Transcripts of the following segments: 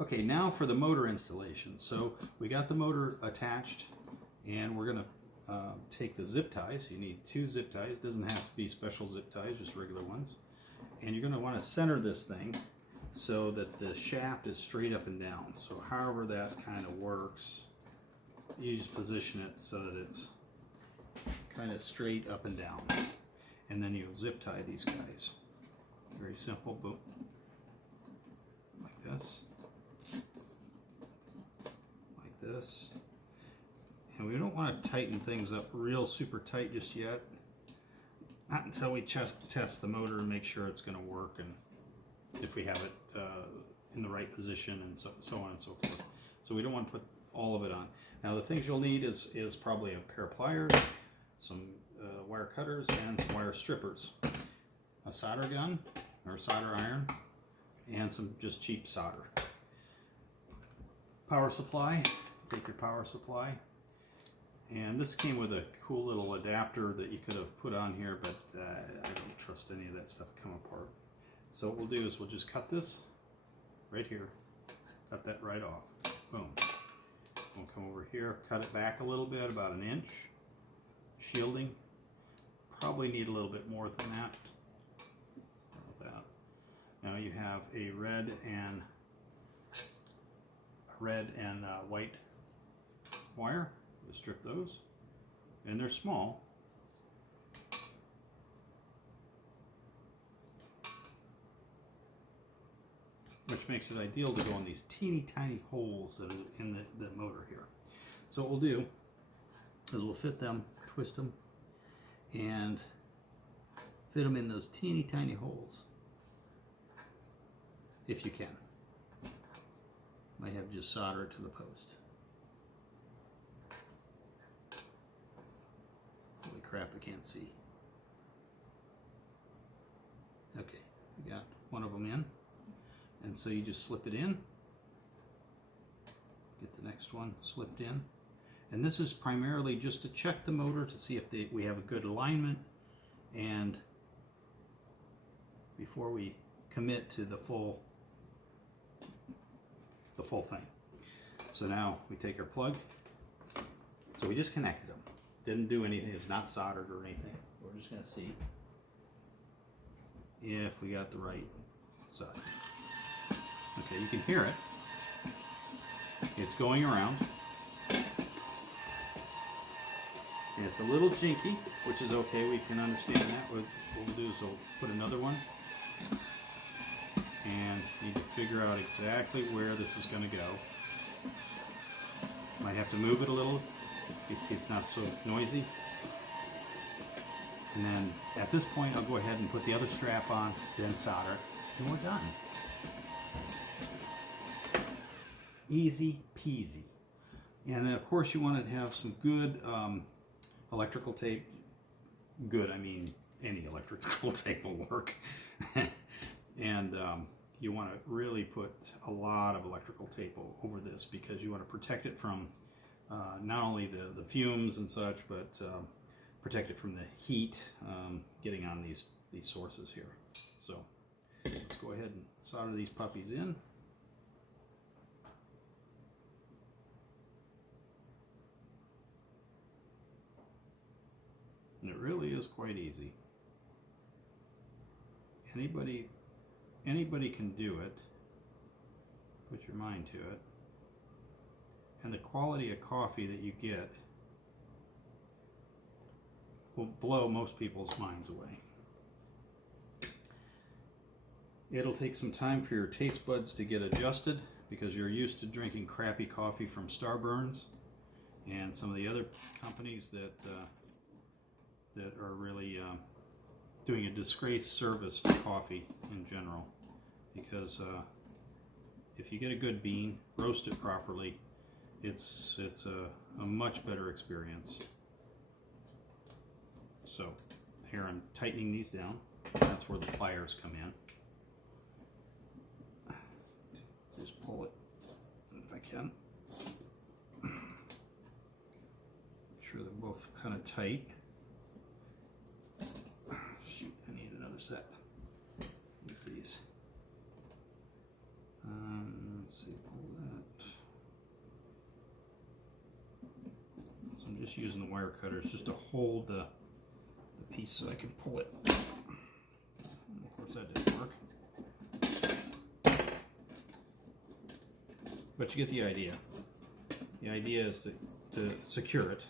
Okay, now for the motor installation. So we got the motor attached, and we're going to take the zip ties. You need 2 zip ties. Doesn't have to be special zip ties, just regular ones. And you're going to want to center this thing so that the shaft is straight up and down. So however that kind of works, you just position it so that it's kind of straight up and down. And then you'll zip tie these guys. Very simple, boom. Like this. Like this. And we don't want to tighten things up real super tight just yet. Not until we test the motor and make sure it's going to work, and if we have it in the right position, and so on and so forth. So we don't want to put all of it on. Now the things you'll need is probably a pair of pliers, some wire cutters, and some wire strippers, a solder gun or solder iron, and some just cheap solder. Power supply. Take your power supply. And this came with a cool little adapter that you could have put on here, but I don't trust any of that stuff to come apart. So what we'll do is we'll just cut this right here. Cut that right off. Boom. We'll come over here, cut it back a little bit, about 1 inch. Shielding. Probably need a little bit more than that. About that. Now you have a red and white wire. We'll strip those, and they're small. Which makes it ideal to go in these teeny tiny holes that are in the motor here. So what we'll do is we'll fit them, twist them, and fit them in those teeny tiny holes, if you can. Might have just solder it to the post. Holy crap, I can't see. Okay, we got one of them in. And so you just slip it in. Get the next one slipped in. And this is primarily just to check the motor to see if we have a good alignment, and before we commit to the full thing. So now we take our plug. So we just connected them. Didn't do anything. It's not soldered or anything. We're just going to see if we got the right side. Okay, you can hear it. It's going around. And it's a little jinky, which is okay. We can understand that. What we'll do is we'll put another one. And need to figure out exactly where this is going to go. Might have to move it a little. You see it's not so noisy. And then at this point I'll go ahead and put the other strap on, then solder it, and we're done. Easy peasy. And then of course you want to have some good electrical tape. Good, I mean any electrical tape will work. And you want to really put a lot of electrical tape over this, because you want to protect it from not only the fumes and such, but protect it from the heat getting on these sources here. So let's go ahead and solder these puppies in. And it really is quite easy. Anybody can do it. Put your mind to it. And the quality of coffee that you get will blow most people's minds away. It'll take some time for your taste buds to get adjusted, because you're used to drinking crappy coffee from Starburns and some of the other companies that are really doing a disgrace service to coffee in general. Because if you get a good bean, roast it properly, it's a much better experience. So here I'm tightening these down. That's where the pliers come in. Just pull it if I can. Make sure they're both kind of tight. Shoot, I need another set. Use these. Let's see, pull just using the wire cutters just to hold the piece so I can pull it. And of course that didn't work. But you get the idea. The idea is to secure it.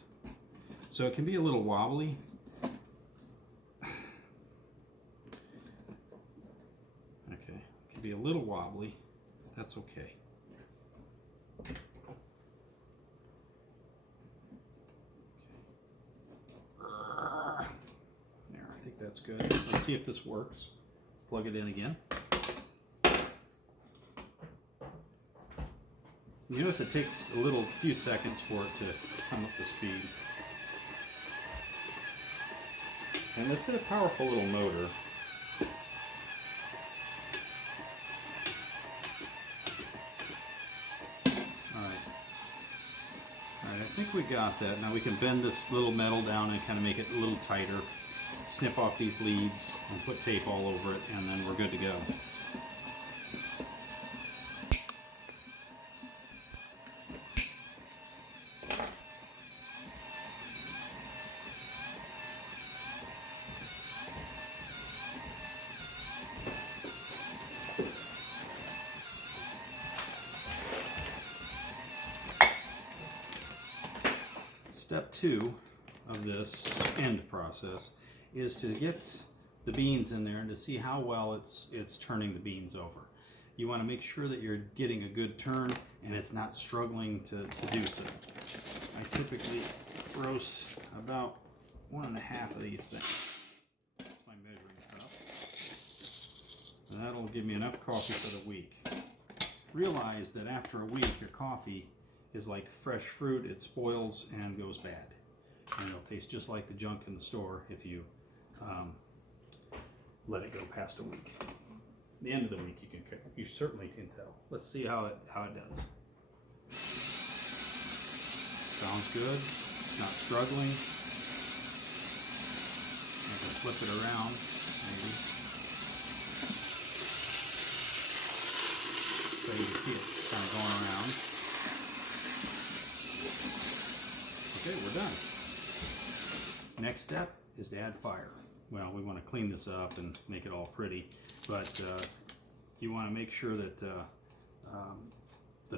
So it can be a little wobbly. Okay, it can be a little wobbly. That's okay. There, I think that's good. Let's see if this works. Plug it in again. You notice it takes a few seconds for it to come up to speed. And it's a powerful little motor. Alright, I think we got that. Now we can bend this little metal down and kind of make it a little tighter. Snip off these leads and put tape all over it, and then we're good to go. Step 2 of this end process is to get the beans in there and to see how well it's turning the beans over. You want to make sure that you're getting a good turn and it's not struggling to do so. I typically roast about 1.5 of these things. That's my measuring cup. And that'll give me enough coffee for the week. Realize that after a week your coffee is like fresh fruit. It spoils and goes bad, and it'll taste just like the junk in the store if you let it go past a week. The end of the week you certainly can tell. Let's see how it does. Sounds good. It's not struggling. I can flip it around maybe so you can see it kind of going around. Okay, we're done. Next step is to add fire. Well, we want to clean this up and make it all pretty, but you want to make sure that the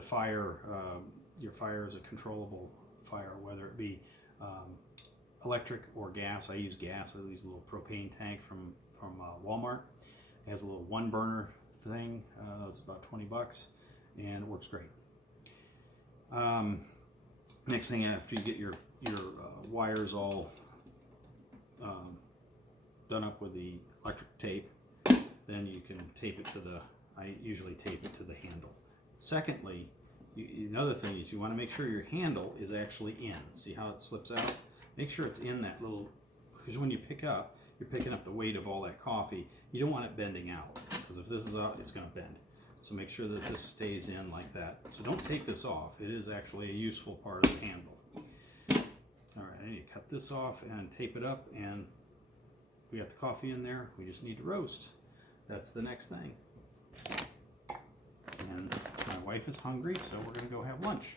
fire, your fire is a controllable fire, whether it be electric or gas. I use gas. I use a little propane tank from Walmart. It has a little one burner thing. It's about 20 bucks, and it works great. Next thing, after you get your wires all done up with the electric tape, then you can tape it to I usually tape it to the handle. Secondly, another thing is you want to make sure your handle is actually in. See how it slips out? Make sure it's in that little, because when you pick up, you're picking up the weight of all that coffee. You don't want it bending out, because if this is out, it's going to bend. So make sure that this stays in like that. So don't take this off. It is actually a useful part of the handle. All right, I need to cut this off and tape it up, and we got the coffee in there. We just need to roast. That's the next thing. And my wife is hungry, so we're gonna go have lunch.